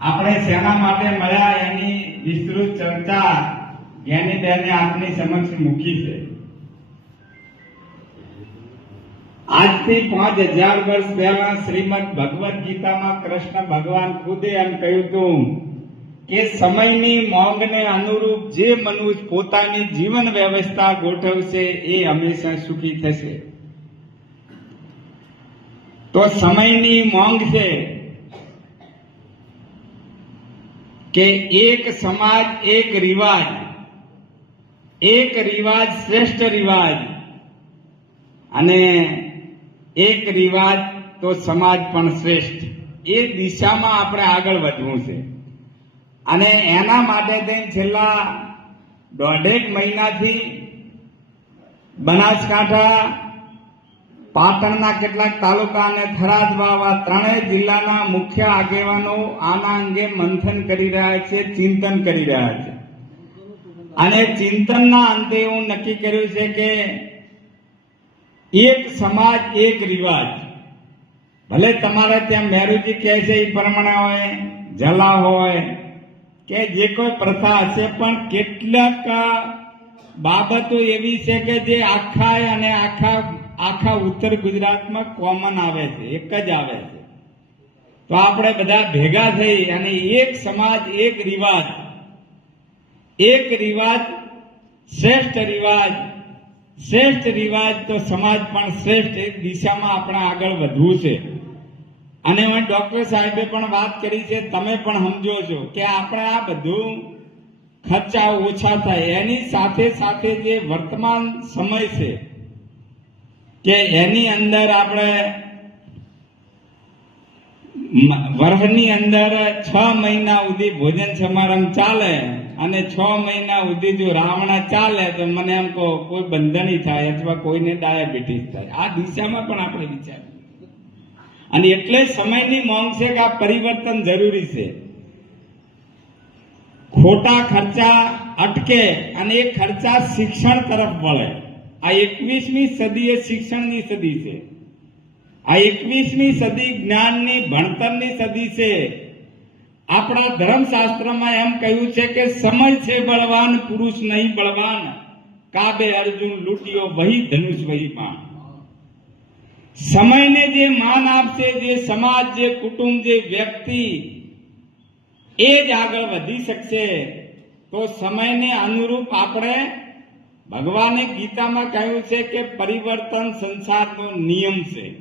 આપણે શેના માટે મળ્યા એની વિસ્તૃત ચર્ચા જ્ઞાનીબેને આપની સમક્ષ મૂકી છે. આજથી પાંચ હજાર વર્ષ પહેલા શ્રીમદ ભગવદ ગીતામાં કૃષ્ણ ભગવાન ખુદે એમ કહ્યું હતું કે સમયની મોંઘને અનુરૂપ જે મનુષ્ય પોતાની જીવન વ્યવસ્થા ગોઠવશે એ હંમેશા સુખી થશે. તો સમયની મોંઘ છે કે એક સમાજ, એક રિવાજ. એક રિવાજ, શ્રેષ્ઠ રિવાજ. અને એક રિવાજ તો સમાજ પણ શ્રેષ્ઠ. એ દિશામાં આપણે આગળ વધવું છે. અને એના માટે થઈને છેલ્લા દોઢેક મહિનાથી બનાસકાંઠા પાટણના કેટલાક તાલુકા અને થરાદ વાવા ત્રણેય જિલ્લાના મુખ્ય આગેવાનો આના અંગે મંથન કરી રહ્યા છે, ચિંતન કરી રહ્યા છે. અને ચિંતનના અંતે એવું નક્કી કર્યું છે કે એક સમાજ, એક રિવાજ. ભલે તમારે ત્યાં મેરુજી કહે છે એ પ્રમાણે હોય જલા હોય, કે જે કોઈ પ્રથા હશે, પણ કેટલાક બાબતો એવી છે કે જે આખા અને આખા આખા ઉત્તર ગુજરાતમાં કોમન આવે છે, એક જ આવે છે. તો આપણે બધા ભેગા થઈ અને એક સમાજ, એક રિવાજ એક રિવાજ, શ્રેષ્ઠ રિવાજ શ્રેષ્ઠ રિવાજ તો સમાજ પણ શ્રેષ્ઠ એક દિશામાં આપણે આગળ વધવું છે. અને હવે ડોક્ટર સાહેબે પણ વાત કરી છે, તમે પણ સમજો છો કે આપણે આ બધું ખર્ચા ઓછા થાય. એની સાથે સાથે જે વર્તમાન સમય છે કે એની અંદર આપણે વર્ષની અંદર છ મહિના સુધી ભોજન સમારંભ ચાલે અને છ મહિના સુધી જો રાવણા ચાલે તો મને એમ કહો, કોઈ બંધની થાય અથવા કોઈને ડાયાબિટીસ થાય. આ દિશામાં પણ આપણે વિચારીએ. અને એટલે સમયની માંગ છે કે આ પરિવર્તન જરૂરી છે. ખોટા ખર્ચા અટકે અને એ ખર્ચા શિક્ષણ તરફ વળે. આ એકવીસમી સદી એ શિક્ષણની સદી છે. આ એકવીસમી સદી જ્ઞાનની, ભણતરની સદી છે. આપણા ધર્મશાસ્ત્રમાં એમ કહ્યું છે કે સમય છે બળવાન, પુરુષ નહીં બળવાન. કાબે અર્જુન લૂંટ્યો વહી ધનુષ વહી માન સમયને જે માન આપશે, જે સમાજ, જે કુટુંબ, જે વ્યક્તિ, એ જ આગળ વધી શકશે. તો સમયને અનુરૂપ આપણે ભગવાને ગીતામાં કહ્યું છે કે પરિવર્તન સંસારનો નિયમ છે.